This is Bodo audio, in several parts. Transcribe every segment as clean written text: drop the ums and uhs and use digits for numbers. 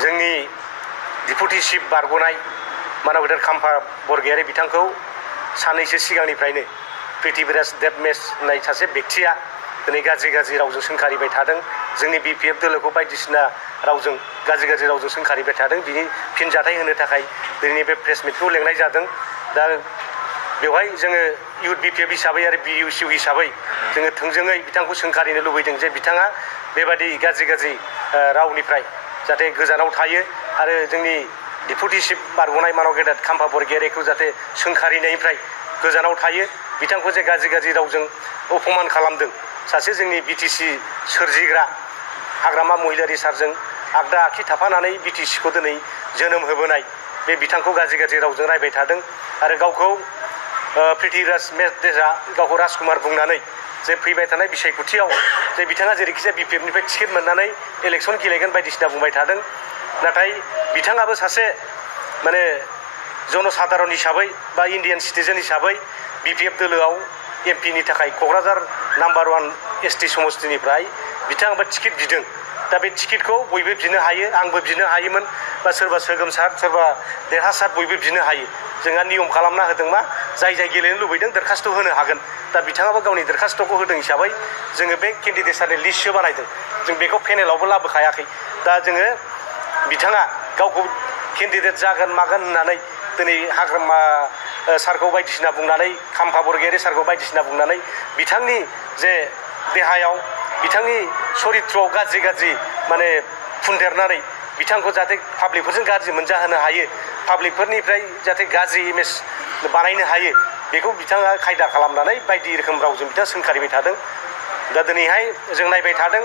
जोंनि डिपुटि चिफ बारग'नाय मानव गेदेर खाम्फा बरगयारी बिथांखौ साननैसो सिगांनिफ्रायनो पृथ्वीराज देबमेस होननाय सासे बेक्तिया दिनै गाज्रि रावजों सोंखारिबाय थादों। जोंनि BPF दोलोखौ बायदिसिना रावजों गाज्रि रावजों सोंखारिबाय थादों। बिनि फिनजाथाय होनो थाखाय दिनैनि बे प्रेस मिटखौ लेंनाय जादों। दा बेवहाय जोङो इउथ BPF हिसाबै आरो BUCU हिसाबै जोङो थोंजोङै बिथांखौ सोंखारिनो लुबैदों जे बिथाङा बेबादि गाज्रि रावनिफ्राय जाहाथे गोजानाव थायो आरो जोंनि डिपुटि चिफ बारग'नाय मानव गेदेर खाम्फा बरगयारीखौ जाहाथे सोंखारिनायनिफ्राय गोजानाव थायो। बिथांखौ जे गाज्रि रावजों अपमान खालामदों सासे जोंनि BTC सोरजिग्रा हाग्रामा महिलारी सारजों आगदा आखि थाफानानै BTCखौ दिनै जोनोम होबोनाय बे बिथांखौ गाज्रि रावजों रायबाय थादों आरो गावखौ पृथ्वीराज देशआ गावखौ राजकुमार बुंनानै जे फैबाय थानाय बिसायख'थियाव जे बिथाङा जेरैखिजाया BPFनिफ्राय टिकेट मोननानै इलेक्सन गेलेगोन बायदिसिना बुंबाय थादों। नाथाय बिथाङाबो सासे माने जनसाधारन हिसाबै बा इन्डियान सिटिजेन हिसाबै BPF दोलोआव MP नि थाखाय क'क्राझार नाम्बार 1 ST समस्तिनिफ्राय बिथाङाबो टिकेट बिदों। दा बे टिकेटखौ बयबो बिनो हायो, आंबो बिनो हायोमोन बा सोरबा सोगोमसार सोरबा देरहासार बयबो बिनो हायो। जोंहा नियम खालामना होदों मा जाय गेलेनो लुबैदों दरखास्त होनो हागोन। दा बिथाङाबो गावनि दरखास्तखौ होदों हिसाबै जोङो बे केन्डिडेटनि लिस्टसो बानायदों। जों बेखौ पेनेलावबो लाबोखायाखै। दा जोङो बिथाङा गावखौ केन्डिडेट जागोन मागोन होननानै दिनै हाग्रामा सारखौ बायदिसिना बुंनानै खाम्फा बरगयारी सारखौ बायदिसिना बुंनानै बिथांनि जे देहायाव बिथांनि सरित्रआव गाज्रि माने फुनदेरनानै बिथांखौ जाहाथे पाब्लिकफोरजों गाज्रि मोनजाहोनो हायो, पाब्लिकफोरनिफ्राय जाहाथे गाज्रि इमेज बानायनो हायो, बेखौ बिथाङा खायदा खालामनानै बायदि रोखोम रावजों बिथाङा सोंखारिबाय थादों। दा दिनैहाय जों नायबाय थादों,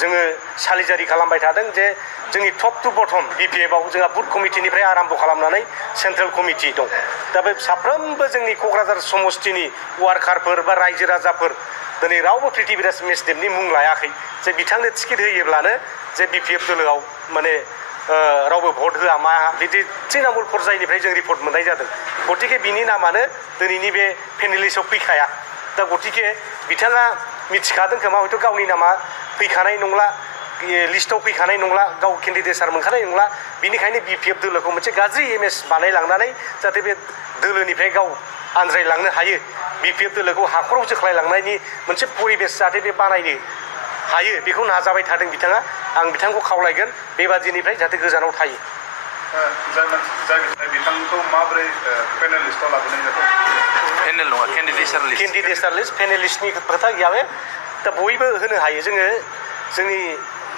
जोङो सालिजारि खालामबाय थादों जे जोंनि टप टु बटम BPFआव जोंहा बुथ कमिटिनिफ्राय आराम्भ खालामनानै सेन्ट्रेल कमिटि दं। दा बे साफ्रोमबो जोंनि क'क्राझार समस्तिनि वार्कारफोर बा रायजो राजाफोर दिनै रावबो पृथ्वीराज देबनि मुं लायाखै जे बिथांनो टिकेट होयोब्लानो जे BPF दोलोआव माने रावबो भट होआ मा बिदि तृणमूल पर्यायनिफ्राय जों रिपर्ट मोननाय जादों। गतिके बिनि नामानो दिनैनि बे पेनेलिस्टआव फैखाया। दा गतिके बिथाङा मिथिखादों खोमा हयथ' गावनि नामा फैखानाय नंला, लिस्टआव फैखानाय नंला, गाव केन्डिडेट सार मोनखानाय नंला। बिनिखायनो BPF दोलोखौ मोनसे गाज्रि इमेज बानायलांनानै जाहाथे बे दोलोनिफ्राय गाव आनज्रायलांनो हायो, BPF दोलोखौ हाखराव जोख्लायलांनायनि मोनसे परिबेस जाहाथे बे बानायनो हायो, बेखौ नाजाबाय थादों बिथाङा। आं बिथांखौ खावलायगोन बेबादिनिफ्राय जाहाथे गोजानाव थायो। बिथांखौ माबोरै पेनेलिस्टआव लाबोनाय जादों? पेनेल नङा, केन्डिडेट लिस्ट पेनेलिस्टनि खोथा गैया बे। दा बयबो होनो हायो। जोंनि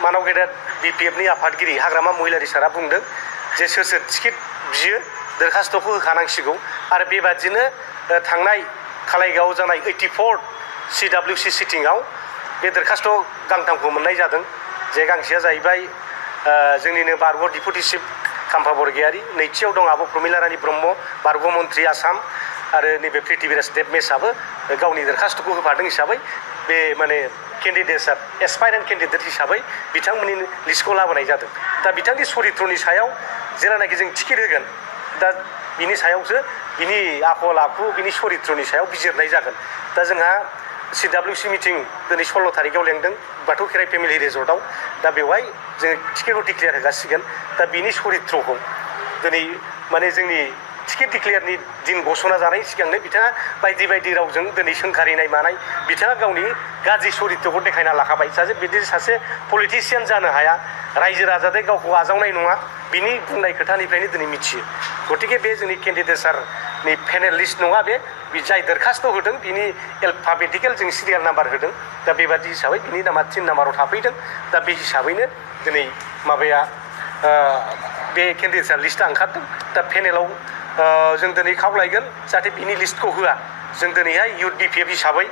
मानव गेदेर BPFनि आफादगिरि हाग्रामा महिलारी सारा बुंदों जे सोर टिकेट बियो दरखास्तखौ होखानांसिगौ आरो बेबादिनो थांनाय कालाइगावआव जानाय 84 CWC सिटिंआव बे दरखास्त गांथामखौ मोननाय जादों। जे गांसेया जाहैबाय जोंनिनो बारग' डिपुटि चिफ खाम्फा बरगयारी, नैथियाव दं आब' प्रमिला रानी ब्रह्म बारग' मन्त्रि आसाम, आरो नैबे पृथ्वीराज देबमेसआबो गावनि दरखास्तखौ होफादों हिसाबै बे माने केन्डिडेट सार एसपायरेन्ट केन्डिडेट हिसाबै बिथांमोननि लिस्टखौ लाबोनाय जादों। दा बिथांनि सरित्रनि सायाव जेरानाखि जों टिकेट होगोन, दा बिनि सायावसो बिनि आखल आखु बिनि सरित्रनि सायाव बिजिरनाय जागोन। दा जोंहा CWC मिटिं दिनै 16 थारिखआव लेंदों बाथौ खेराइ फेमिलि रिजर्टआव। दा बेवहाय जों टिकेटखौ डिक्लेयार होगासिगोन। दा बिनि सरित्रखौ दिनै माने जोंनि टिकेट डिक्लेयारनि दिन घोषणा जानायनि सिगांनो बिथाङा बायदि रावजों दिनै सोंखारिनाय मानाय बिथाङा गावनि गाज्रि सरित्रखौ देखायना लाखाबाय। बिदि सासे पलिटिसियान जानो हाया, रायजो राजादे गावखौ आजावनाय नङा, बिनि बुंनाय खोथानिफ्रायनो दिनै मिथियो। गतिके बे जोंनि केन्डिडेट सारनि पेनेल लिस्ट नङा, बे जाय दरखास्त होदों बिनि एलफाबेटिकेल जों सिरियाल नाम्बार होदों। दा बेबादि हिसाबै बिनि नामा 3 नाम्बाराव थाफैदों। दा बे हिसाबैनो दिनै माबाया बे केन्डिडेट सार लिस्टआ ओंखारदों। दा पेनेलाव जों दिनै खावलायगोन जाहाथे बिनि लिस्टखौ होआ। जों दिनैहाय इउथ BPF हिसाबै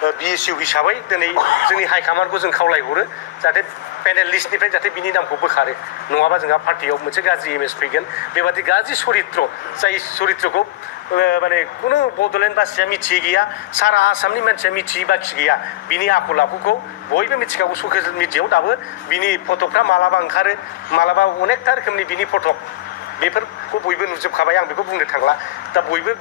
BSU हिसाबै दिनै जोंनि हाइकामान्डखौ जों खावलायहरो जाहाथे पेनेल लिस्टनिफ्राय जाहाथे बिनि नामखौ बोखारो, नङाबा जोंहा पार्टियाव मोनसे गाज्रि इमेज फैगोन। बेबादि गाज्रि सरित्र जाय सरित्रखौ माने कुनु बड'लेण्ड बासिया मिथियै गैया, सारा आसामनि मानसिया मिथियै बाखि गैया। बिनि आखल आखुखौ बयबो मिथिखागौ। ससियेल मिडियायाव दाबो बिनि फटकफ्रा मालाबा ओंखारो, मालाबा अनेकथा रोखोमनि बिनि फटक, बेफोरखौ बयबो नुजोबखाबाय। आं बेखौ बुंनो थांला। दा बयबो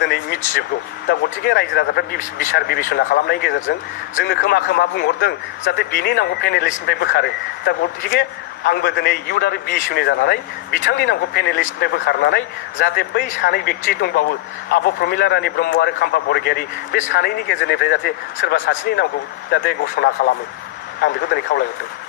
दिनै मिथिजोबगौ। दा गतिके रायजो राजाफ्रा बिसार बिबेसना खालामनायनि गेजेरजों जोंनो खोमा बुंहरदों जाहाथे बिनि नामखौ पेनेलिस्टनिफ्राय बोखारो। दा गतिके आंबो दिनै इउथ आरो BSU नि जानानै बिथांनि नामखौ पेनेलिस्टनिफ्राय बोखारनानै जाहाथे बै सानै बेक्ति दंबावो आब' प्रमिला रानी ब्रह्म आरो खाम्फा बरगयारी बे सानैनि गेजेरनिफ्राय जाहाथे सोरबा सासेनि नामखौ जाहाथे घोषणा खालामो आं बेखौ दिनै खावलायहरदों।